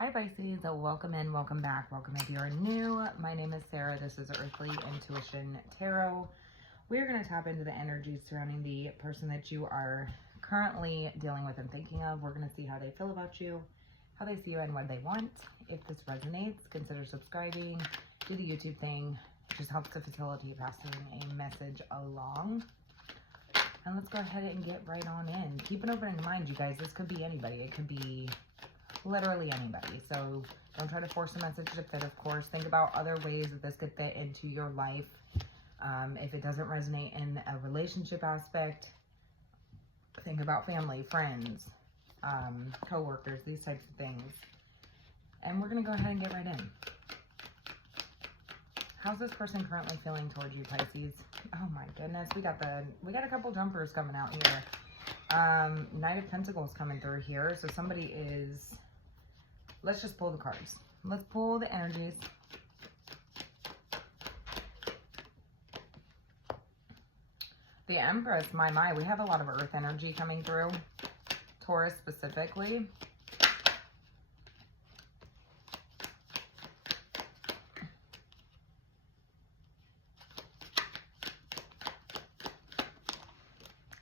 Hi Pisces, welcome in, welcome back, welcome if you're new. My name is Sarah. This is Earthly Intuition Tarot. We're going to tap into the energies surrounding the person that you are currently dealing with and thinking of. We're going to see how they feel about you, how they see you, and what they want. If this resonates, consider subscribing, do the YouTube thing. It just helps to facilitate passing a message along. And let's go ahead and get right on in. Keep an open mind, you guys. This could be anybody. It could be literally anybody. So don't try to force a message to fit, of course. Think about other ways that this could fit into your life. If it doesn't resonate in a relationship aspect, think about family, friends, co-workers, these types of things. And we're going to go ahead and get right in. How's this person currently feeling towards you, Pisces? Oh my goodness, we got a couple jumpers coming out here. Knight of Pentacles coming through here. So somebody is, let's just pull the cards. Let's pull the energies. The Empress, my, we have a lot of earth energy coming through. Taurus specifically.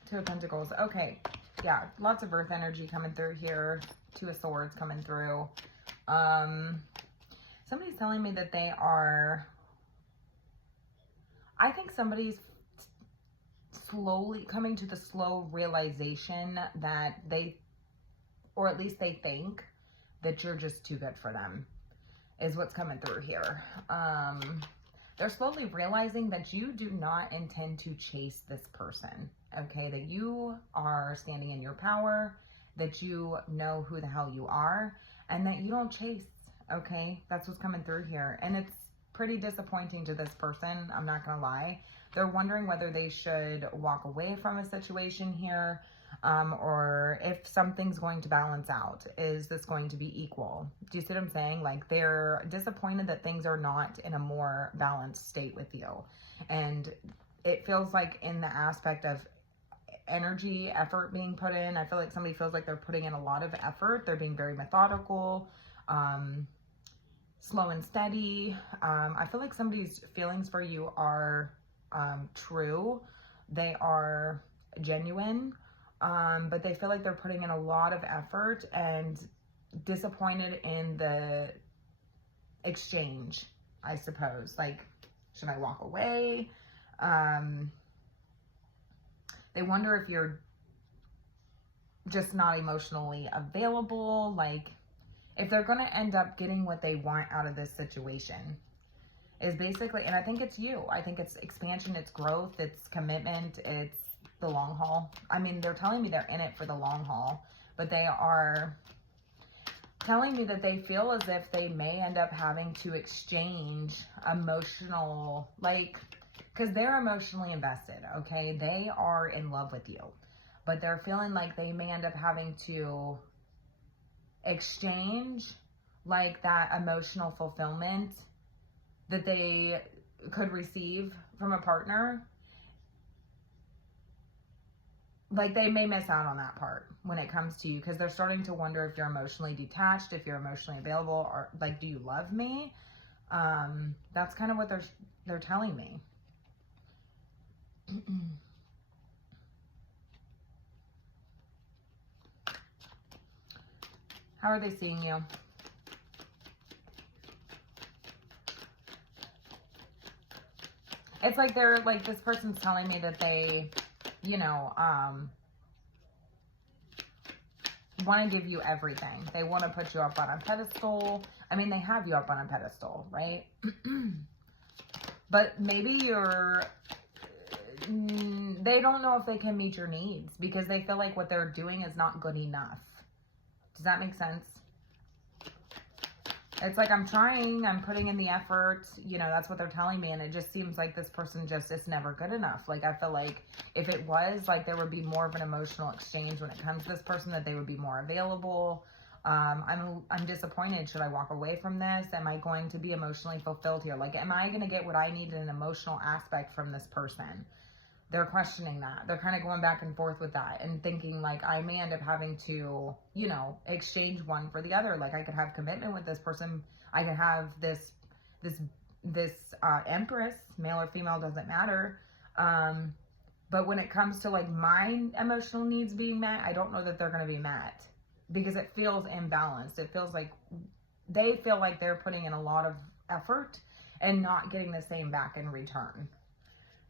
Two of Pentacles. Okay. Yeah, lots of earth energy coming through here. Two of Swords coming through. Somebody's telling me that they are, I think somebody's slowly coming to the slow realization that they, or at least they think that you're just too good for them, is what's coming through here. They're slowly realizing that you do not intend to chase this person, okay? That you are standing in your power, that you know who the hell you are, and that you don't chase, okay? That's what's coming through here. And it's pretty disappointing to this person, I'm not gonna lie. They're wondering whether they should walk away from a situation here, or if something's going to balance out. Is this going to be equal? Do you see what I'm saying? Like, they're disappointed that things are not in a more balanced state with you. And it feels like in the aspect of energy, effort being put in, I feel like somebody feels like they're putting in a lot of effort. They're being very methodical, slow and steady. I feel like somebody's feelings for you are true. They are genuine. But they feel like they're putting in a lot of effort and disappointed in the exchange, I suppose. Like, should I walk away? They wonder if you're just not emotionally available. Like, if they're going to end up getting what they want out of this situation, is basically, and I think it's you. I think it's expansion, it's growth, it's commitment, it's the long haul. I mean, they're telling me they're in it for the long haul, but they are telling me that they feel as if they may end up having to exchange emotional, like, because they're emotionally invested, okay? They are in love with you, but they're feeling like they may end up having to exchange, like, that emotional fulfillment that they could receive from a partner. Like, they may miss out on that part when it comes to you, because they're starting to wonder if you're emotionally detached, if you're emotionally available, or like, do you love me? That's kind of what they're telling me. How are they seeing you? It's like they're like, this person's telling me that they, you know, want to give you everything. They want to put you up on a pedestal. I mean, they have you up on a pedestal, right? But maybe they don't know if they can meet your needs because they feel like what they're doing is not good enough. Does that make sense? It's like, I'm trying, I'm putting in the effort, you know, that's what they're telling me. And it just seems like this person just is never good enough. Like, I feel like if it was, like, there would be more of an emotional exchange when it comes to this person, that they would be more available. I'm disappointed. Should I walk away from this? Am I going to be emotionally fulfilled here? Like, am I going to get what I need in an emotional aspect from this person? They're questioning that. They're kind of going back and forth with that and thinking like, I may end up having to, you know, exchange one for the other. Like I could have commitment with this person. I could have this empress, male or female, doesn't matter. But when it comes to like my emotional needs being met, I don't know that they're going to be met because it feels imbalanced. It feels like they feel like they're putting in a lot of effort and not getting the same back in return.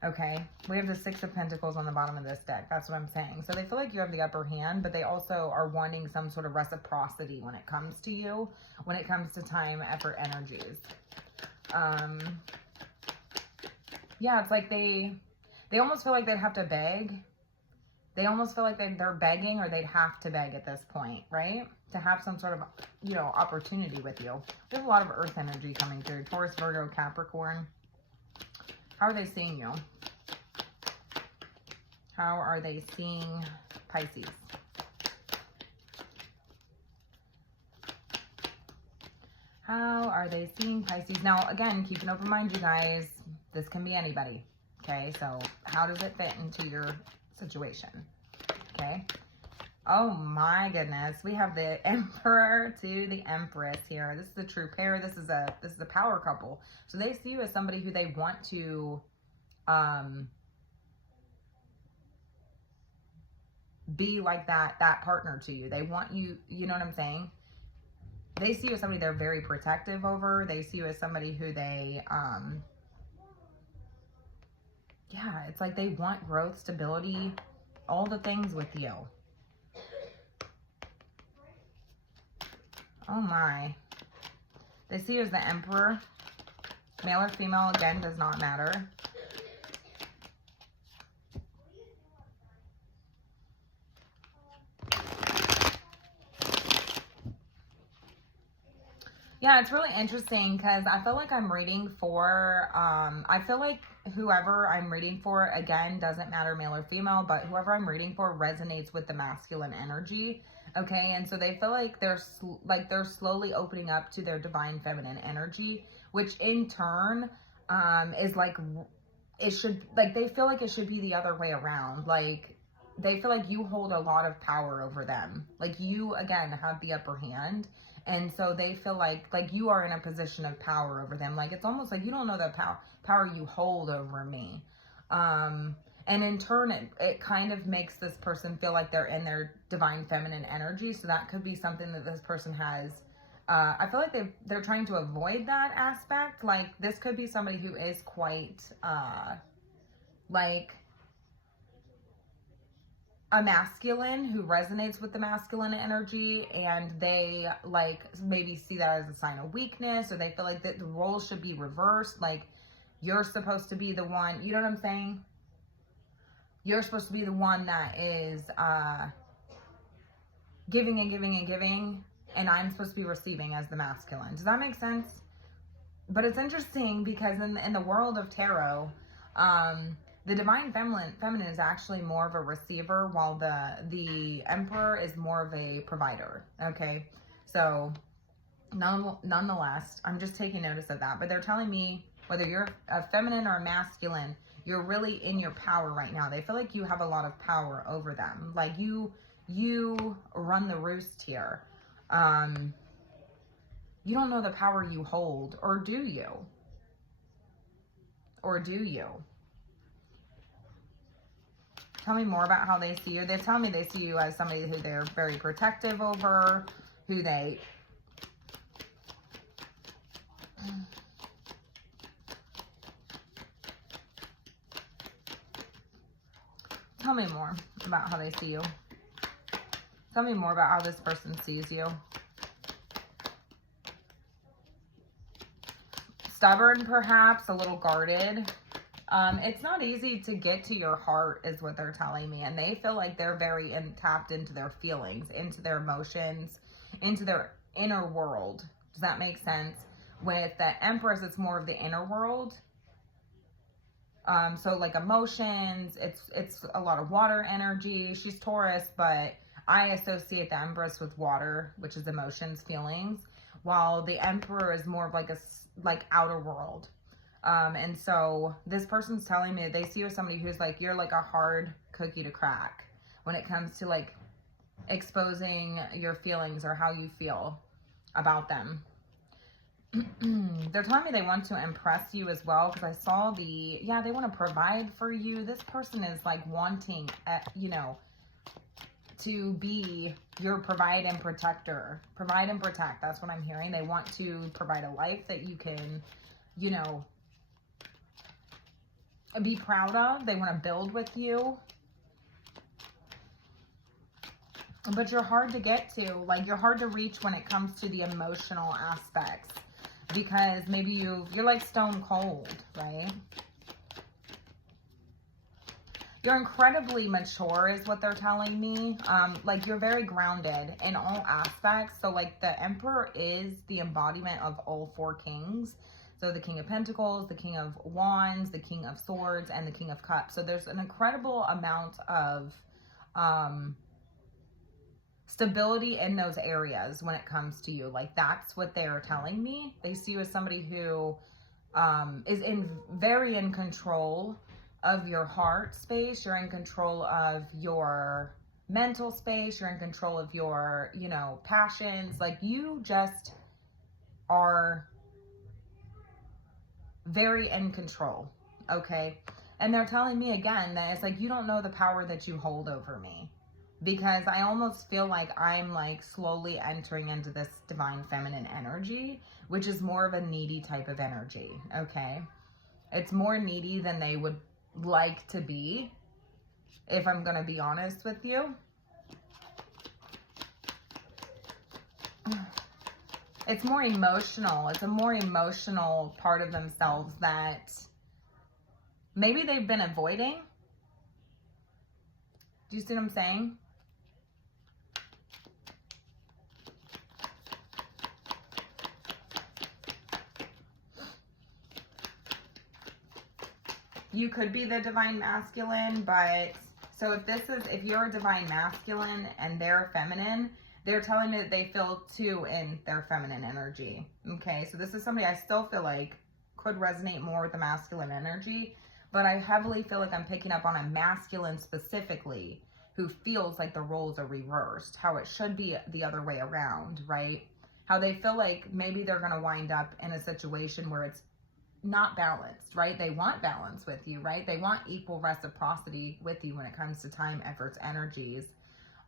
Okay, we have the Six of Pentacles on the bottom of this deck. That's what I'm saying. So they feel like you have the upper hand, but they also are wanting some sort of reciprocity when it comes to you, when it comes to time, effort, energies. Yeah, it's like they almost feel like they'd have to beg. They almost feel like they're begging, or they'd have to beg at this point, right? To have some sort of, you know, opportunity with you. There's a lot of earth energy coming through. Taurus, Virgo, Capricorn. How are they seeing you? How are they seeing Pisces? How are they seeing Pisces? Now, again, keep an open mind, you guys. This can be anybody, okay? So how does it fit into your situation, okay? Oh my goodness. We have the Emperor to the Empress here. This is a true pair. This is a power couple. So they see you as somebody who they want to be like that partner to you. They want you, you know what I'm saying? They see you as somebody they're very protective over. They see you as somebody who they yeah, it's like they want growth, stability, all the things with you. Oh my. They see you as the Emperor. Male or female, again, does not matter. Yeah, it's really interesting because I feel like I'm reading for, I feel like whoever I'm reading for, again, doesn't matter male or female, but whoever I'm reading for resonates with the masculine energy. Okay, and so they feel like they're slowly opening up to their divine feminine energy, which in turn is like, it should, like, they feel like it should be the other way around. Like, they feel like you hold a lot of power over them. Like, you, again, have the upper hand. And so they feel like you are in a position of power over them. Like, it's almost like you don't know the power you hold over me. And in turn, it kind of makes this person feel like they're in their divine feminine energy. So that could be something that this person has. I feel like they're trying to avoid that aspect. Like, this could be somebody who is quite, like, a masculine who resonates with the masculine energy, and they, like, maybe see that as a sign of weakness, or they feel like that the roles should be reversed. Like, you're supposed to be the one, you know what I'm saying? You're supposed to be the one that is giving and giving and giving, and I'm supposed to be receiving as the masculine. Does that make sense? But it's interesting because in the world of tarot, the divine feminine is actually more of a receiver, while the Emperor is more of a provider. Okay, so nonetheless, I'm just taking notice of that. But they're telling me whether you're a feminine or a masculine, you're really in your power right now. They feel like you have a lot of power over them. Like, you run the roost here. You don't know the power you hold, or do you? Or do you? Tell me more about how they see you. They tell me they see you as somebody who they're very protective over, who they... Tell me more about how they see you. Tell me more about how this person sees you. Stubborn, perhaps, a little guarded. It's not easy to get to your heart, is what they're telling me. And they feel like they're very tapped into their feelings, into their emotions, into their inner world. Does that make sense? With the Empress, it's more of the inner world. So like emotions, it's a lot of water energy. She's Taurus, but I associate the Empress with water, which is emotions, feelings, while the Emperor is more of like outer world. And so this person's telling me they see you as somebody who's like, you're like a hard cookie to crack when it comes to like exposing your feelings or how you feel about them. They're telling me they want to impress you as well, because I saw they want to provide for you. This person is like wanting, to be your provide and protector. Provide and protect. That's what I'm hearing. They want to provide a life that you can, be proud of. They want to build with you. But you're hard to get to. Like, you're hard to reach when it comes to the emotional aspects. Because maybe you're like stone cold, right? You're incredibly mature is what they're telling me. Like, you're very grounded in all aspects. So, like, the Emperor is the embodiment of all four kings. So, the King of Pentacles, the King of Wands, the King of Swords, and the King of Cups. So, there's an incredible amount of stability in those areas when it comes to you. Like, that's what they're telling me. They see you as somebody who is very in control of your heart space. You're in control of your mental space. You're in control of your, passions. Like, you just are very in control, okay? And they're telling me again that it's like, you don't know the power that you hold over me. Because I almost feel like I'm like slowly entering into this divine feminine energy, which is more of a needy type of energy, okay? It's more needy than they would like to be, if I'm going to be honest with you. It's more emotional. It's a more emotional part of themselves that maybe they've been avoiding. Do you see what I'm saying? You could be the divine masculine, but so if you're a divine masculine and they're feminine, they're telling me that they feel too in their feminine energy. Okay, so this is somebody I still feel like could resonate more with the masculine energy, but I heavily feel like I'm picking up on a masculine specifically who feels like the roles are reversed, how it should be the other way around, right? How they feel like maybe they're going to wind up in a situation where it's not balanced, right? They want balance with you, right? They want equal reciprocity with you when it comes to time, efforts, energies.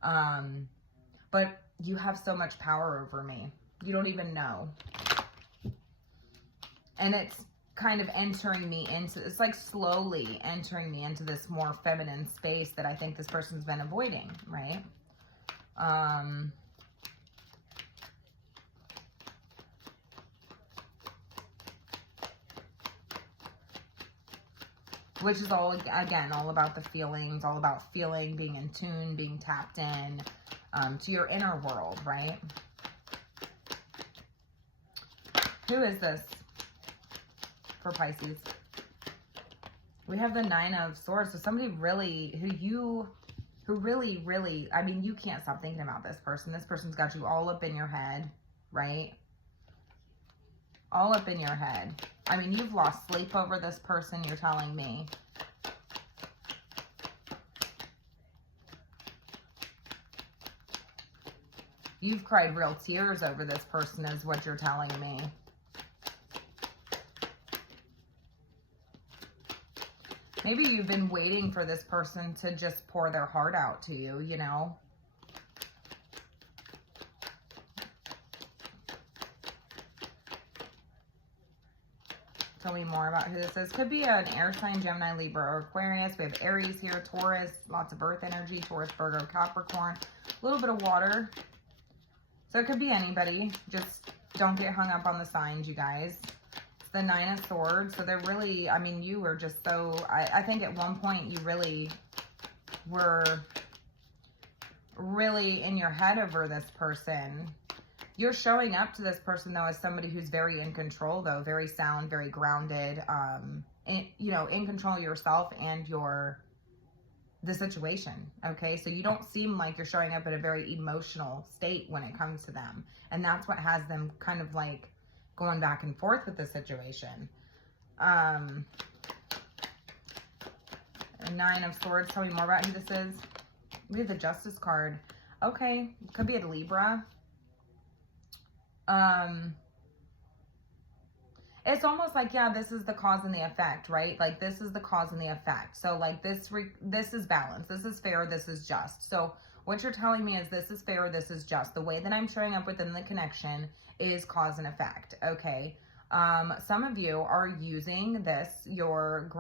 But you have so much power over me. You don't even know. And it's kind of entering me into, it's like slowly entering me into this more feminine space that I think this person's been avoiding, right? Which is all, again, all about the feelings, all about feeling, being in tune, being tapped in to your inner world, right? Who is this for Pisces? We have the Nine of Swords. So somebody really, who really, I mean, you can't stop thinking about this person. This person's got you all up in your head, right? All up in your head. I mean, you've lost sleep over this person, you're telling me. You've cried real tears over this person is what you're telling me. Maybe you've been waiting for this person to just pour their heart out to you, you know? Tell me more about who this is. Could be an air sign, Gemini, Libra, or Aquarius. We have Aries here, Taurus, lots of earth energy, Taurus, Virgo, Capricorn, a little bit of water. So it could be anybody. Just don't get hung up on the signs, you guys. It's the Nine of Swords. So they're really, I mean, you were just so, I think at one point you really were really in your head over this person. You're showing up to this person, though, as somebody who's very in control, though. Very sound, very grounded. In control of yourself and the situation, okay? So you don't seem like you're showing up in a very emotional state when it comes to them. And that's what has them kind of like going back and forth with the situation. Nine of Swords. Tell me more about who this is. We have the Justice card. Okay. Could be a Libra. It's almost like, yeah, this is the cause and the effect, right? Like, this is the cause and the effect. So, like, this is balance. This is fair. This is just. So, what you're telling me is this is fair. This is just. The way that I'm showing up within the connection is cause and effect, okay? Some of you are using this, your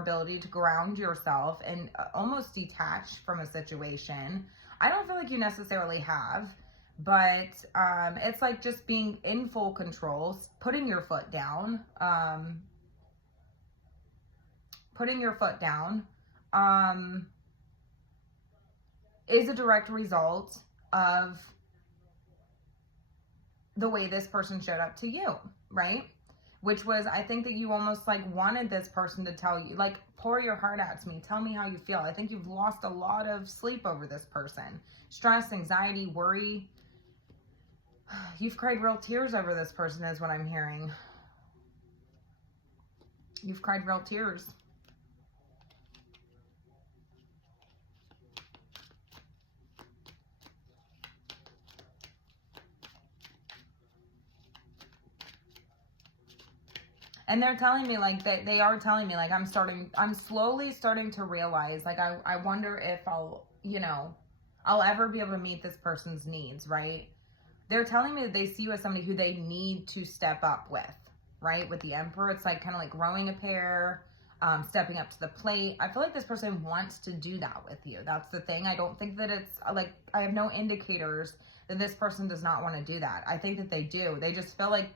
ability to ground yourself and almost detach from a situation. I don't feel like you necessarily have. But it's like just being in full control, putting your foot down, is a direct result of the way this person showed up to you, right? Which was, I think that you almost like wanted this person to tell you, like, pour your heart out to me. Tell me how you feel. I think you've lost a lot of sleep over this person. Stress, anxiety, worry. You've cried real tears over this person is what I'm hearing. You've cried real tears. And they're telling me, like, they are telling me, like, I'm slowly starting to realize, like, I wonder if I'll ever be able to meet this person's needs, right? They're telling me that they see you as somebody who they need to step up with, right? With the Emperor, it's like kind of like growing a pair, stepping up to the plate. I feel like this person wants to do that with you. That's the thing. I don't think that it's like, I have no indicators that this person does not want to do that. I think that they do. They just feel like,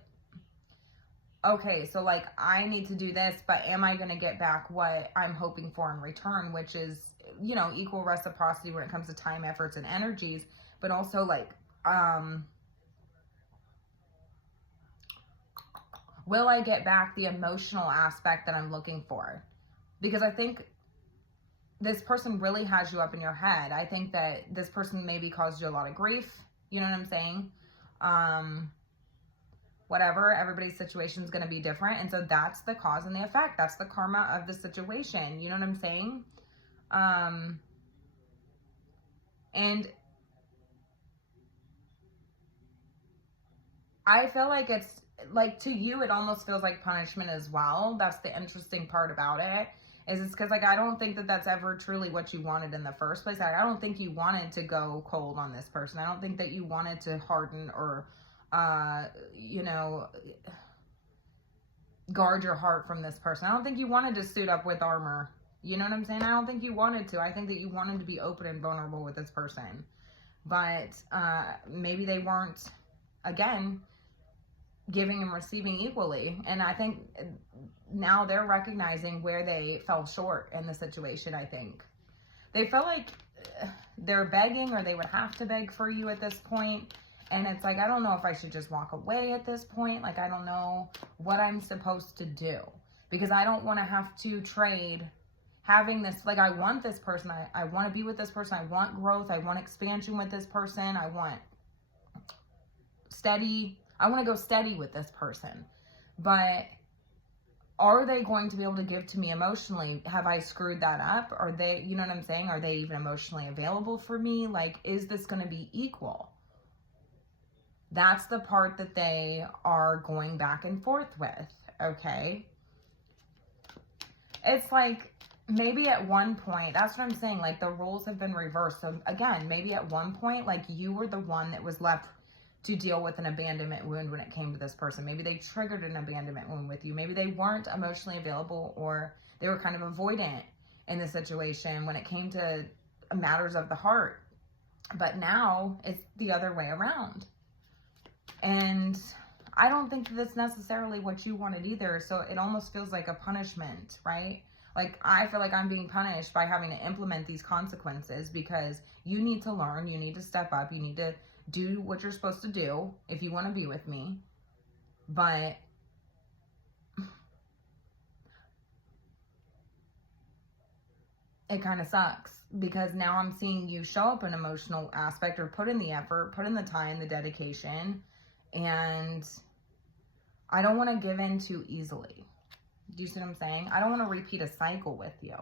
okay, so like I need to do this, but am I going to get back what I'm hoping for in return, which is, equal reciprocity when it comes to time, efforts, and energies, but also like, will I get back the emotional aspect that I'm looking for? Because I think this person really has you up in your head. I think that this person maybe caused you a lot of grief. You know what I'm saying? Whatever, everybody's situation is going to be different. And so that's the cause and the effect. That's the karma of the situation. You know what I'm saying? And I feel like it's like, to you, it almost feels like punishment as well. That's the interesting part about it, is it's because, like, I don't think that that's ever truly what you wanted in the first place. I don't think you wanted to go cold on this person. I don't think that you wanted to harden or, guard your heart from this person. I don't think you wanted to suit up with armor. You know what I'm saying? I don't think you wanted to. I think that you wanted to be open and vulnerable with this person. But maybe they weren't, again, giving and receiving equally. And I think now they're recognizing where they fell short in the situation. I think they feel like they're begging, or they would have to beg for you at this point. And it's like, I don't know if I should just walk away at this point. Like, I don't know what I'm supposed to do, because I don't want to have to trade having this. Like, I want this person. I want to be with this person. I want growth. I want expansion with this person. I want steady. I want to go steady with this person. But are they going to be able to give to me emotionally? Have I screwed that up? Are they, you know what I'm saying? Are they even emotionally available for me? Like, is this going to be equal? That's the part that they are going back and forth with, okay? It's like, maybe at one point, that's what I'm saying, like, the roles have been reversed. So again, maybe at one point, like, you were the one that was left to deal with an abandonment wound when it came to this person. Maybe they triggered an abandonment wound with you. Maybe they weren't emotionally available, or they were kind of avoidant in the situation when it came to matters of the heart. But now it's the other way around. And I don't think that's necessarily what you wanted either. So it almost feels like a punishment, right? Like, I feel like I'm being punished by having to implement these consequences, because you need to learn, you need to step up, you need to do what you're supposed to do if you want to be with me. But it kind of sucks, because now I'm seeing you show up an emotional aspect, or put in the effort, put in the time, the dedication. And I don't want to give in too easily. Do you see what I'm saying? I don't want to repeat a cycle with you.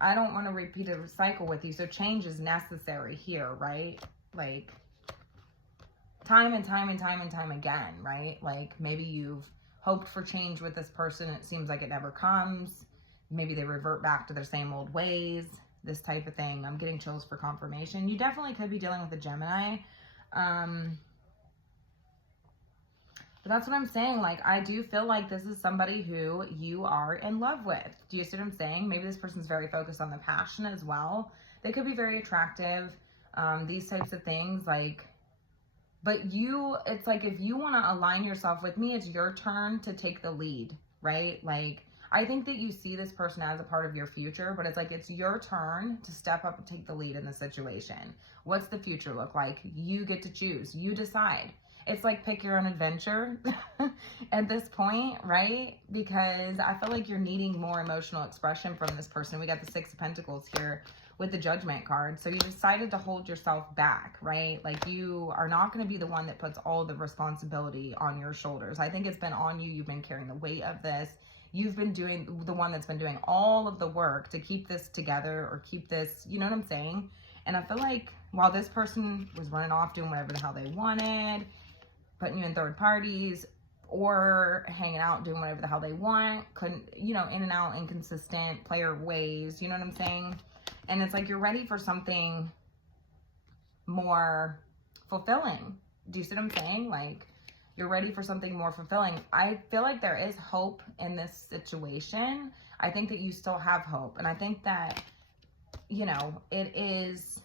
I don't want to repeat a cycle with you. So change is necessary here, right? Like time and time and time and time again, right? Like maybe you've hoped for change with this person. It seems like it never comes. Maybe they revert back to their same old ways, this type of thing. I'm getting chills for confirmation. You definitely could be dealing with a Gemini. But that's what I'm saying. Like, I do feel like this is somebody who you are in love with. Do you see what I'm saying? Maybe this person's very focused on the passion as well. They could be very attractive, these types of things. Like, but you, it's like if you want to align yourself with me, it's your turn to take the lead, right? Like, I think that you see this person as a part of your future, but it's like it's your turn to step up and take the lead in the situation. What's the future look like? You get to choose. You decide. It's like pick your own adventure at this point, right? Because I feel like you're needing more emotional expression from this person. We got the Six of Pentacles here with the Judgment card. So you decided to hold yourself back, right? Like you are not going to be the one that puts all the responsibility on your shoulders. I think it's been on you. You've been carrying the weight of this. You've been doing the one that's been doing all of the work to keep this together or keep this, you know what I'm saying? And I feel like while this person was running off doing whatever the hell they wanted, putting you in third parties or hanging out doing whatever the hell they want, couldn't, you know, in and out, inconsistent player ways, you know what I'm saying? And it's like you're ready for something more fulfilling. Do you see what I'm saying? Like you're ready for something more fulfilling. I feel like there is hope in this situation. I think that you still have hope. And I think that, you know, it is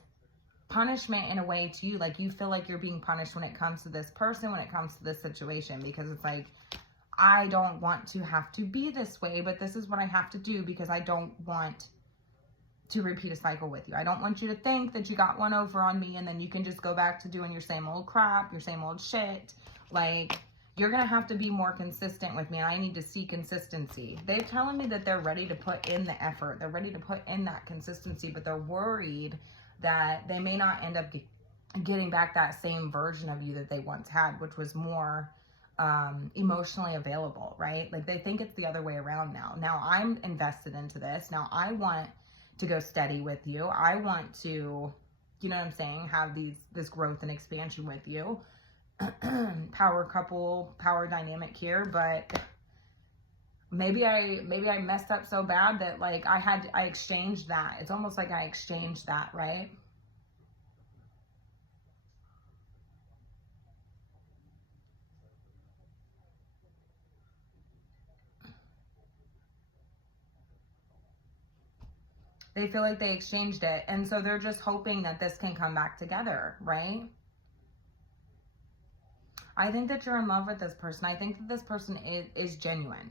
punishment in a way to you. Like you feel like you're being punished when it comes to this person, when it comes to this situation, because it's like, I don't want to have to be this way, but this is what I have to do because I don't want to repeat a cycle with you. I don't want you to think that you got one over on me and then you can just go back to doing your same old crap, your same old shit. Like you're going to have to be more consistent with me. And I need to see consistency. They're telling me that they're ready to put in the effort. They're ready to put in that consistency, but they're worried that they may not end up getting back that same version of you that they once had, which was more emotionally available, right? Like they think it's the other way around now. Now I'm invested into this. Now I want to go steady with you. I want to, you know what I'm saying, have this growth and expansion with you. Power couple, power dynamic here, but maybe I messed up so bad that like I exchanged that. It's almost like I exchanged that, right? They feel like they exchanged it. And so they're just hoping that this can come back together, right? I think that you're in love with this person. I think that this person is genuine.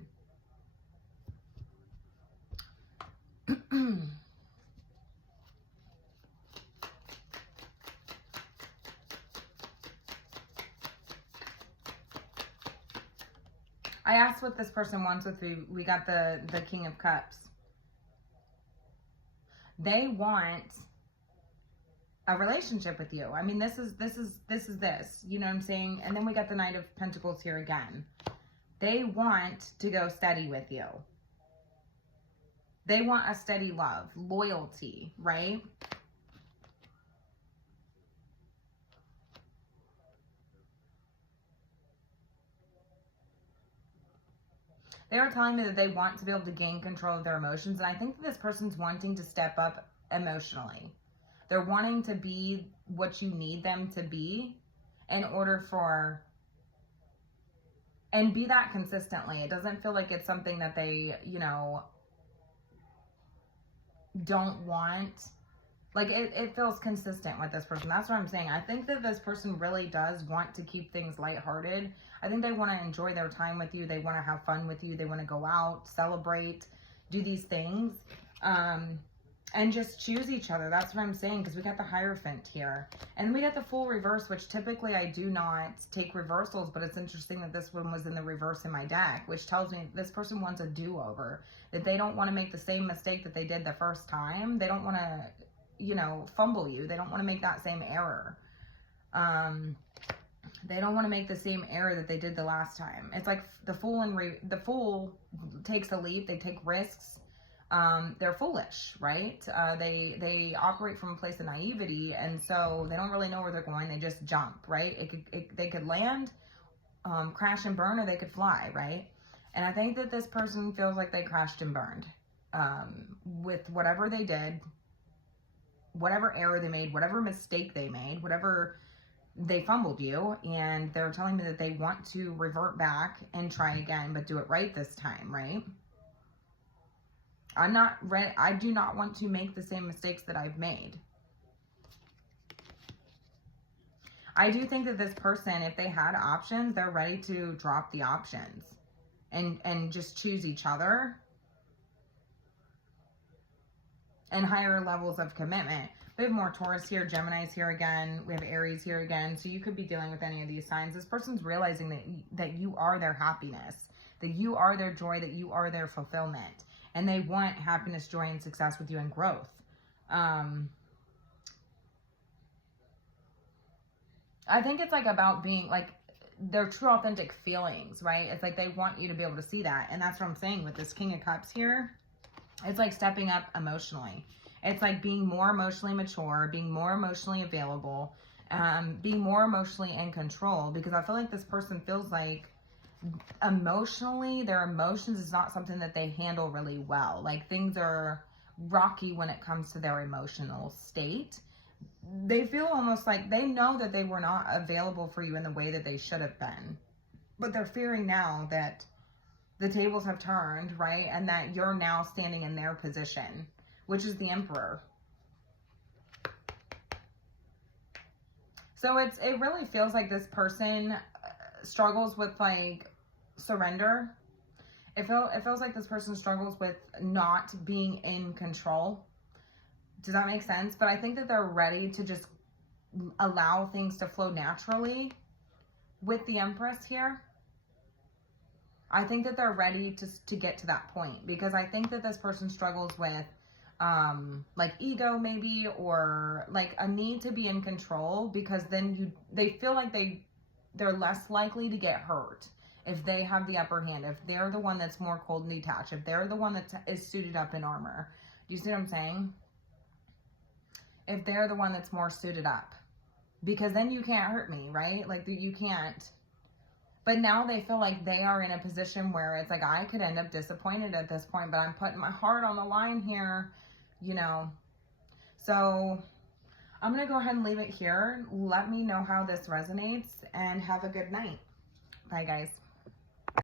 I asked what this person wants with me. We got the King of Cups. They want a relationship with you. I mean, this is this, you know what I'm saying? And then we got the Knight of Pentacles here again. They want to go steady with you. They want a steady love, loyalty, right? They are telling me that they want to be able to gain control of their emotions. And I think that this person's wanting to step up emotionally. They're wanting to be what you need them to be in order for, and be that consistently. It doesn't feel like it's something that they, you know, don't want. Like it feels consistent with this person. That's what I'm saying. I think that this person really does want to keep things lighthearted. I think they want to enjoy their time with you. They want to have fun with you. They want to go out, celebrate, do these things, and just choose each other. That's what I'm saying, because we got the Hierophant here. And we got the Fool reverse, which typically I do not take reversals, but it's interesting that this one was in the reverse in my deck, which tells me this person wants a do-over, that they don't want to make the same mistake that they did the first time. They don't want to, you know, fumble you. They don't want to make that same error. They don't want to make the same error that they did the last time. It's like the fool the fool takes a leap. They take risks. They're foolish, right? They operate from a place of naivety, and so they don't really know where they're going. They just jump, right? They could land, crash and burn, or they could fly, right? And I think that this person feels like they crashed and burned with whatever they did, whatever error they made, whatever mistake they made, whatever they fumbled you, and they're telling me that they want to revert back and try again, but do it right this time, right? I'm not ready. I do not want to make the same mistakes that I've made. I do think that this person, if they had options, they're ready to drop the options and just choose each other and higher levels of commitment. We have more Taurus here, Gemini's here again. We have Aries here again. So you could be dealing with any of these signs. This person's realizing that you are their happiness, that you are their joy, that you are their fulfillment. And they want happiness, joy, and success with you and growth. I think it's like about being like their true authentic feelings, right? It's like they want you to be able to see that. And that's what I'm saying with this King of Cups here. It's like stepping up emotionally. It's like being more emotionally mature, being more emotionally available, being more emotionally in control. Because I feel like this person feels like emotionally, their emotions is not something that they handle really well. Like things are rocky when it comes to their emotional state. They feel almost like they know that they were not available for you in the way that they should have been. But they're fearing now that the tables have turned, right? And that you're now standing in their position, which is the Emperor. So it really feels like this person struggles with like surrender. It feels like this person struggles with not being in control. Does that make sense? But I think that they're ready to just allow things to flow naturally with the Empress here. I think that they're ready to get to that point, because I think that this person struggles with like ego maybe, or like a need to be in control, because then they feel like they're less likely to get hurt if they have the upper hand, if they're the one that's more cold and detached, if they're the one that is suited up in armor. Do you see what I'm saying? If they're the one that's more suited up, because then you can't hurt me, right? Like you can't. But now they feel like they are in a position where it's like, I could end up disappointed at this point, but I'm putting my heart on the line here, you know. So I'm going to go ahead and leave it here. Let me know how this resonates, and have a good night. Bye, guys.